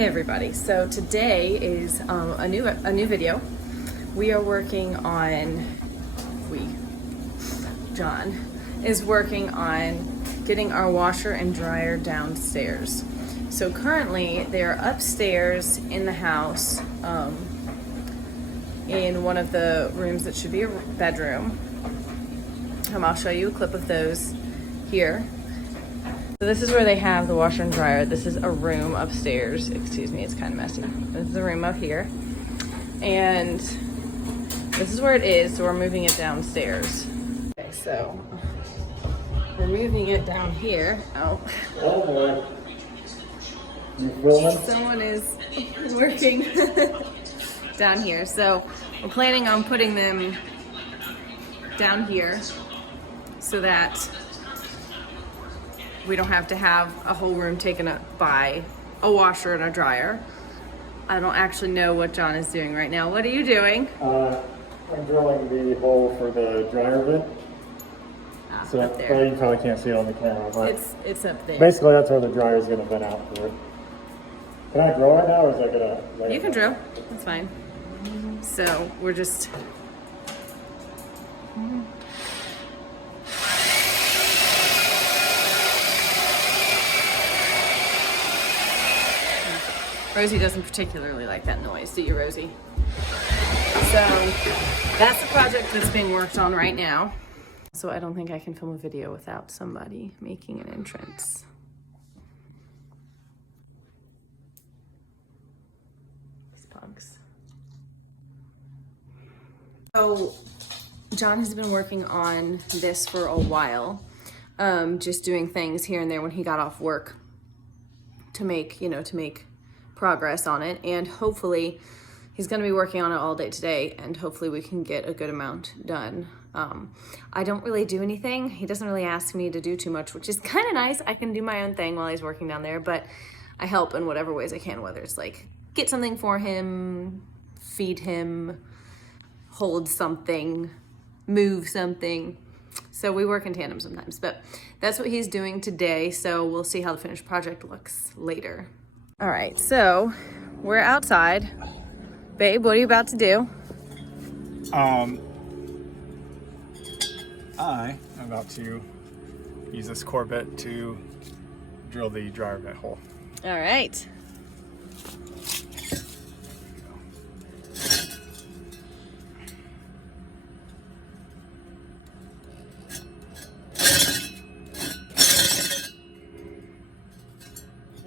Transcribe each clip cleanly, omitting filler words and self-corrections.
Hey everybody, so today is a new video. We are working on, John is working on getting our washer and dryer downstairs. So currently they're upstairs in the house, in one of the rooms that should be a bedroom. I'll show you a clip of those here. So this is where they have the washer and dryer. This is a room upstairs. Excuse me, it's kind of messy. This is the room up here. And this is where it is, so we're moving it downstairs. Okay, so we're moving it down here. Oh boy. You filming? Someone is working down here. So we're planning on putting them down here so that we don't have to have a whole room taken up by a washer and a dryer. I don't actually know what John is doing right now. What are you doing? I'm drilling the hole for the dryer vent. So up there. you probably can't see it on the camera, but It's up there. basically that's where the dryer is going to vent out for it. Can I drill right now, or is that going to... You can drill. That's fine. So we're just... Rosie doesn't particularly like that noise, do you, Rosie? So that's the project that's being worked on right now. So I don't think I can film a video without somebody making an entrance. These bugs. So John has been working on this for a while, just doing things here and there when he got off work to make, to make progress on it, and hopefully he's going to be working on it all day today, and hopefully we can get a good amount done. I don't really do anything. He doesn't really ask me to do too much, which is kind of nice. I can do my own thing while he's working down there, but I help in whatever ways I can, whether it's like get something for him, feed him, hold something, move something. So we work in tandem sometimes, but that's what he's doing today, so we'll see how the finished project looks later. All right, so we're outside. Babe, what are you about to do? I'm about to use this core bit to drill the dryer vent hole. All right.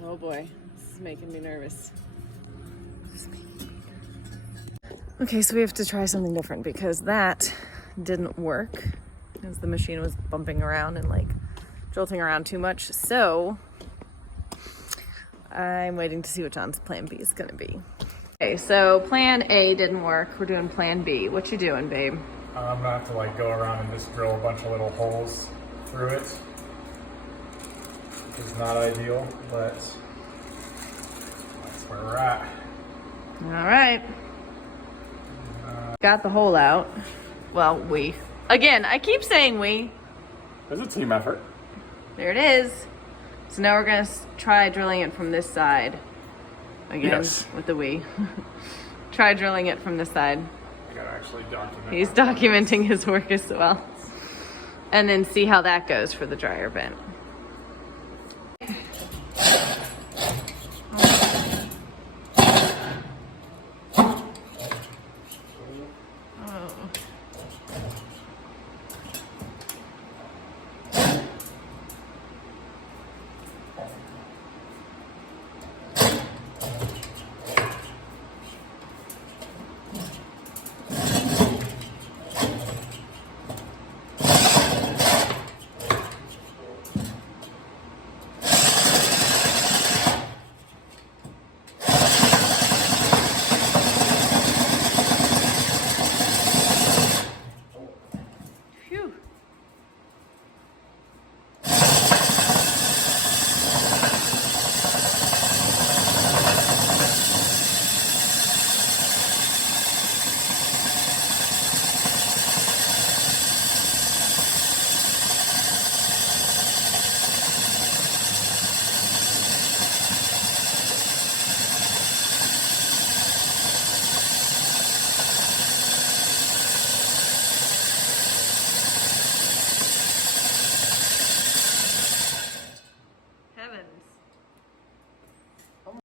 Oh boy, this is making me nervous. Okay, so we have to try something different because that didn't work because the machine was bumping around and like jolting around too much. So I'm waiting to see what John's plan B is gonna be. Okay, so plan A didn't work. We're doing plan B. What you doing, babe? I'm gonna have to like go around and just drill a bunch of little holes through it. Which is not ideal, but that's where we're at. All right. Got the hole out. Well, we. Again, I keep saying we. It's a team effort. There it is. So now we're gonna try drilling it from this side. Again, Yes. with the we. Try drilling it from this side. I gotta actually document. He's documenting his work as well. And then see how that goes for the dryer vent.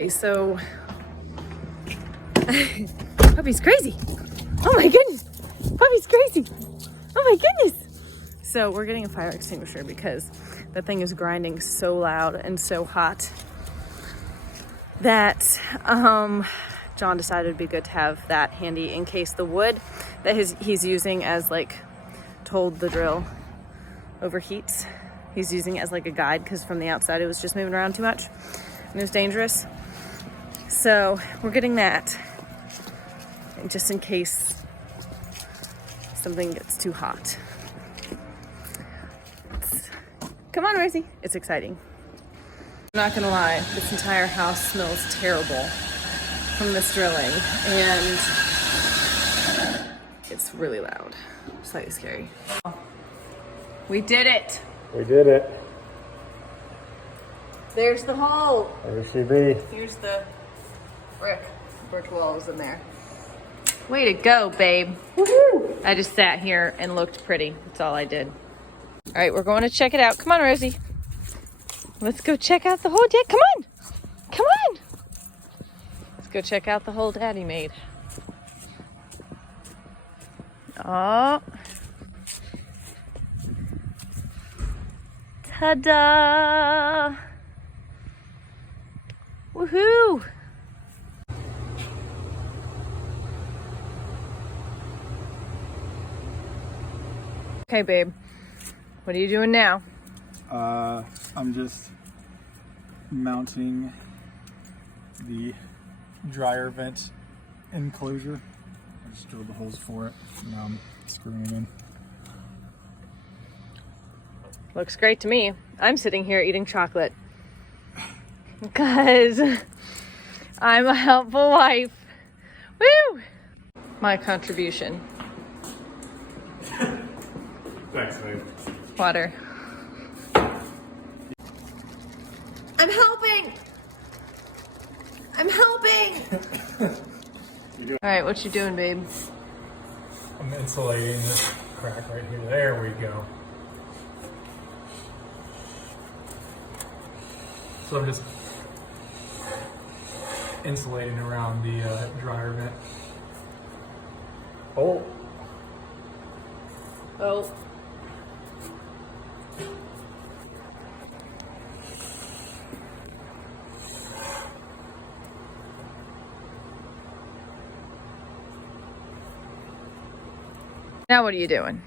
Okay, so puppy's crazy. Oh my goodness, puppy's crazy. Oh my goodness. So we're getting a fire extinguisher because that thing is grinding so loud and so hot that John decided it'd be good to have that handy in case the wood that he's using as like told the drill overheats. He's using it as like a guide because from the outside it was just moving around too much and it was dangerous. So we're getting that just in case something gets too hot. Come on, Rosie. It's exciting. I'm not gonna lie, this entire house smells terrible from this drilling and it's really loud, slightly scary. We did it. We did it. There's the hole. There she be. Here's the brick walls in there. Way to go, babe. Woohoo! I just sat here and looked pretty. That's all I did. All right, we're going to check it out. Come on, Rosie. Let's go check out the hole. Come on. Come on. Let's go check out the hole Daddy made. Oh. Ta-da! Woohoo! Okay, babe. What are you doing now? I'm just mounting the dryer vent enclosure. I just drilled the holes for it. Now I'm screwing it in. Looks great to me. I'm sitting here eating chocolate because I'm a helpful wife. Woo! My contribution. Thanks, babe. Water. I'm helping! I'm helping! All right, what you doing, babe? I'm insulating this crack right here. There we go. So I'm just insulating around the dryer vent. Oh. Oh. Now what are you doing?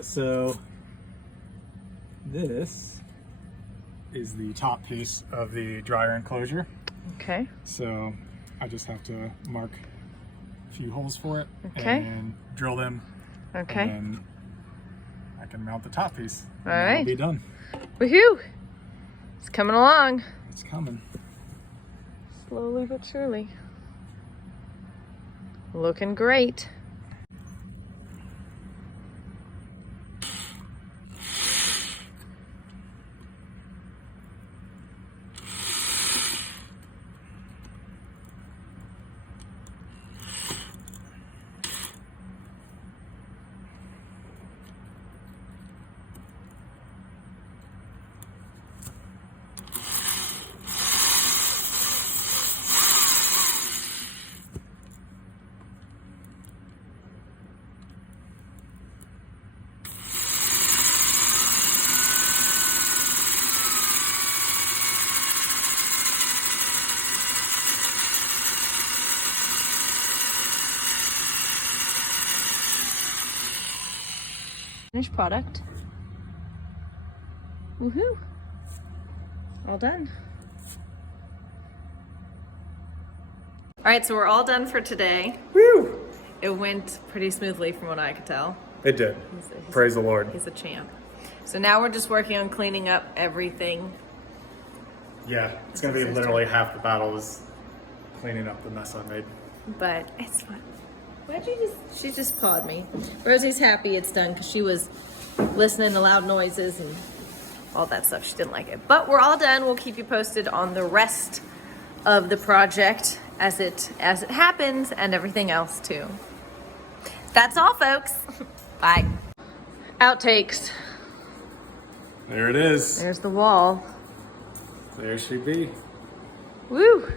So this is the top piece of the dryer enclosure. Okay. So I just have to mark a few holes for it and drill them. Okay. And then I can mount the top piece. All right. It'll be done. Woohoo! It's coming along. It's coming. Slowly but surely. Looking great. Finished product. Woohoo! All done. All right, so we're all done for today. Woo! It went pretty smoothly from what I could tell. It did. Praise the Lord. He's a champ. So now we're just working on cleaning up everything. Yeah, it's gonna be literally half the battle is cleaning up the mess I made. But it's fun. Why'd you just, she just pawed me. Rosie's happy it's done because she was listening to loud noises and all that stuff. She didn't like it. But we're all done. We'll keep you posted on the rest of the project as it happens and everything else too. That's all, folks. Bye. Outtakes. There it is. There's the wall. There she be. Woo!